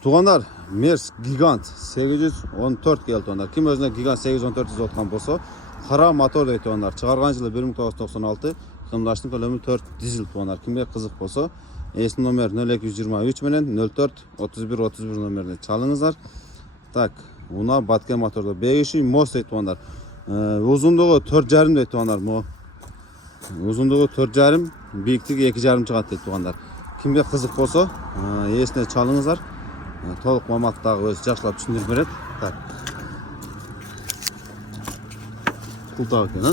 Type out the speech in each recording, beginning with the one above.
Tuğanlar Mers Gigant 814 keldi tuğanlar. Kim özüne Gigant 814 atkan bolsa, qara motor deydi tuğanlar. Çıkargan yılı 1996, kımdaştın kölömü 4 dizel tuğanlar. Kimge kızık bolsa, esin nomer 0223 menen 04 31 31 nomerine çalыңызlar. Tak, buna batken motorda begişi most deydi tuğanlar. Uzunluğu 4,5 deydi tuğanlar. Uzunluğu 4,5, büyüklüğü 2,5 çıgat deydi tuğanlar. Kimge kızık bolsa, esine çalыңızlar. Толық мамақтағы өзі жақсылап түсіндіріп береді. Так. Құлтау екен, а?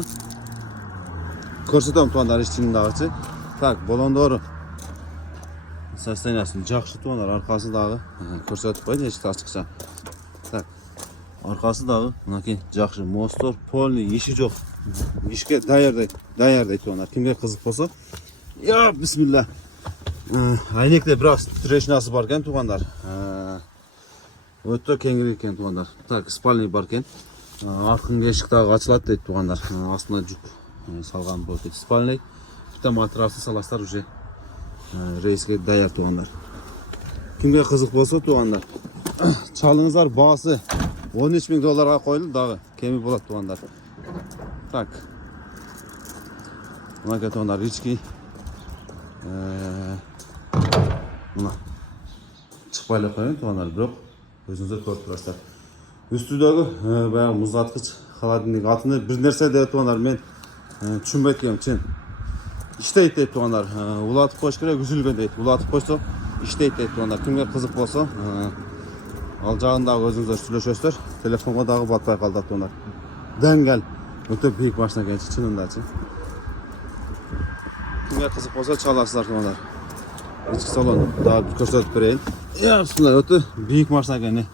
Көрсетемін туғандар ішіндағысы. Так, балондары состояниесін жақсы туғандар, арқасы дағы көрсетіп қойды, ешті ашықша. Так. Арқасы дағы, мынакей жақсы мостор, полный, еші жоқ. Ешке даяр туғандар. Кімге қызық болса? Я, бисмилла. Айнекте біраз трещинасы бар екен туғандар. Өтті кеңірек екен туғандар. Так, спальный бар екен. Арқын кешіктағы açылады дейді туғандар. Астына жүк салған болып дейді. Спальный. Бүті матрасы саластар уже рейске даяр туғандар. Кімге қызық болса туғандар. Çalыңыздар, бағасы $13,000 қойылды дағы. Кеми болады туғандар. Так. Мына туғандар рички. Мына шықпайлы қойын туғандар, бірақ өзіңіздер көріп тұрасыздар. Үстідегі баяғы мұздатқыш холодильник атында бір нәрсе деп туғандар, мен түсінбейтінім чын. Іштейді деп туғандар, улатып қойыш керек, үзілген дейді. Улатып қойса, іштейді деп туғандар. Кімге қызық болса, ал жағындағы өзіңіздер сөйлесесіздер. Телефонға дағы батпай қалды туғандар. Дәңгәл, өте биік машина кенші, чынында чын. Kimge kızık olsa çalasızlar tuğanlar. İçki salonu daha bir köşeletip vereyim. Ya bismillah, ötü büyük maşına gene.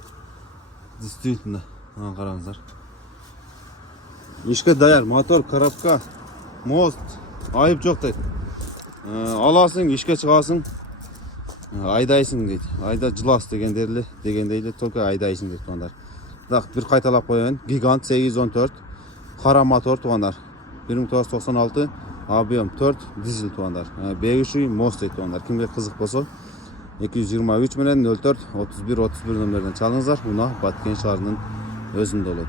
Действительно, қараңыздар. İşke dayar, motor, karabka, most, ayıp жоқ дейді. Аласың, işke çıkasың, айдайсың дейді. Айда жылас дегендейді, только айдайсың дейді туғандар. Так, bir қайталап қояйын. Gigant 814, қара мотор туғандар. 1996, объем 4 dizel туғандар. Бегіші мост дейді туғандар. Кімге қызық болса, 223 менен 04 31 31 нөмірден çalыңыздар. Бұна Баткен шарының өзінде олады.